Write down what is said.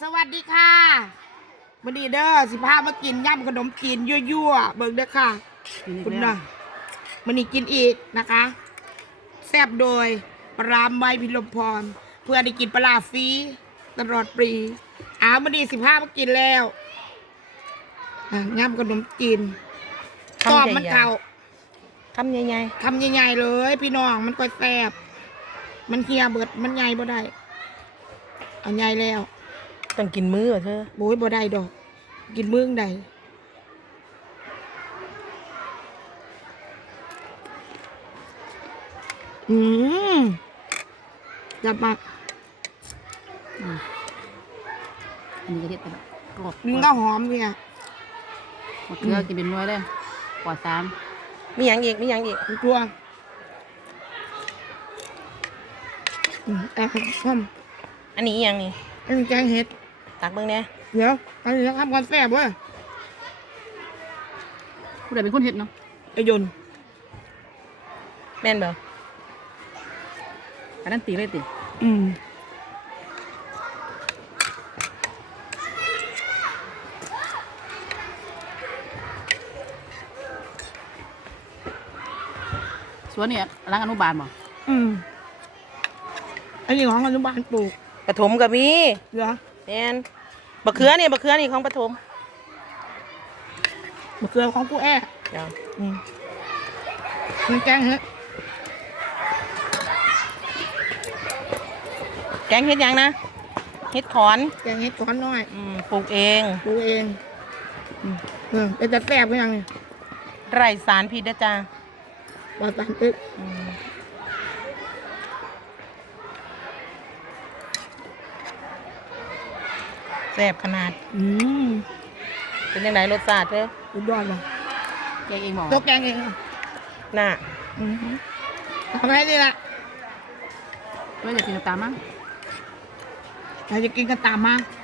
สวัสดีค่ะวันนี้เด้อสิพามากินย่ำขนมจีนยั่วๆเบิ่งเด้อค่ะคุณน่ะมันนี่กินอีกนะคะ แซ่บโดยปลาร้าไม้พิลมพร เพื่อได้กินปลาร้าฟรีตลอดปีอ้าวมันนี่สิพามากินแล้วอะย่ำขนมจีนคำตอบใหญ่ๆมันเก่าคำใหญ่คำใหญ่ๆเลย พี่น้องมันก็แซ่บมันเฮียเบิดมันใหญ่บ่ได้เอาใหญ่แล้วๆ ต้องกินมื้อเหรอเธอโอ้ยบ่ได้ดอก กินเมืองใดอืมจับมาอันนี้ก็เด็ดไปแล้วกรอบมันก็หอมเนี่ยมะเขือกินเป็นน้อยเลยปอดสามมีหยังอีกมีหยังอีกมันตัวอืมเอาครับอันนี้อีหยังนี่อันนี้แกงเห็ด ตักเบิ่งแหน่เดี๋ยวอันนี้ทำก่อนแซ่บเว้ยผู้ใดเป็นคนเห็ดเนาะไอ้ยนต์แม่นบ่อันนั้นตีเลยตีอืมสวนเนี่ยร้านอนุบาลบ่อืมอันนี้ของอนุบาลปลูกปฐมก็มีเหรอ แม่นบักเขือนี่บักเขือนี่ของปฐมมะเขือของกูแอ้จ้ะอืมมันแกงเห็ดแกงเฮ็ดหยังนะเฮ็ดขอนแกงเห็ดก้อนน้อยอืมปลูกเองปลูกเองอืมเออเป็นแต่แซ่บก็ยังนี่ไร้สารพิษนะจ้าบาตันตึ๊กอืม ซ่บขนาด อืมเป็นยังไงรสชาติเธอสุดยอดว่ะแกงเองบ่ตัวแกงเองอะน่ะอืมทำไงดีล่ะเพื่อจะกินน้ำตาลมั้งใครจะกินกันตามมาอ